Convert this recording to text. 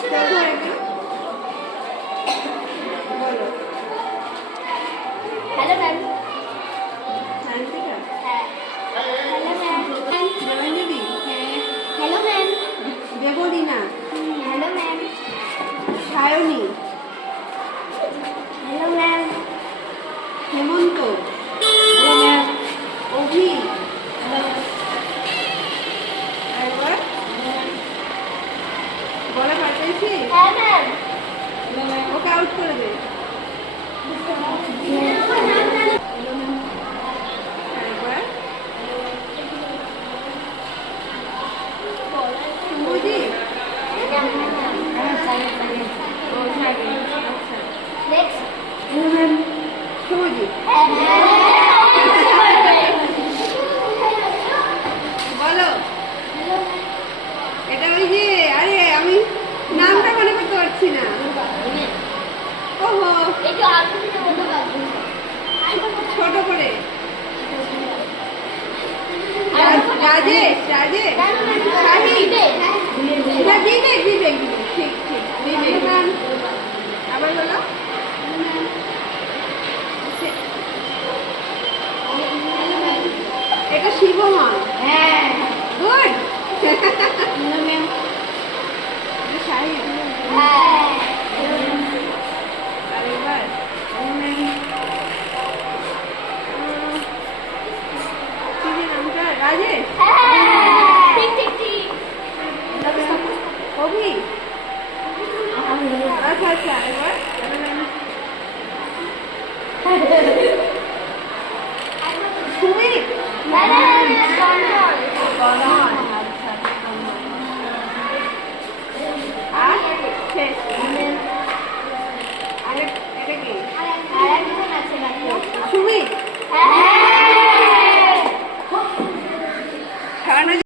Hello ma'am. Hello ma'am. Debolina. Hello ma'am. Sayani. Hello ma'am. Hemanta. Hello ma'am. Abhi. Hello একবার বলা পাঠিয়েছি। হ্যাঁ ম্যাম। ওকে আউট করে দে। একবার বুঝি। নেক্সট। সুজি। বলো এটা ওই যে, আরে আমি নামটা মনে করতে পারছি না। ওহো, ছোট করে। রাজেশ। রাজেশ। শাহিদ। না, বিবেক। বিবেক। ঠিক ঠিক, বিবেক। আবার বলো। এটা শিবমা। হ্যাঁ। গুড। ম্যাম। শাহিদ। হ্যাঁ। আরেকবার কি যে নামটা? রাজেশ। ঠিক ঠিক ঠিক। অভি। আচ্ছা আচ্ছা, এবার সুমিত। গণন। আচ্ছা, আর শেষ। আরে এটা কি? সুমিত। হ্যাঁ।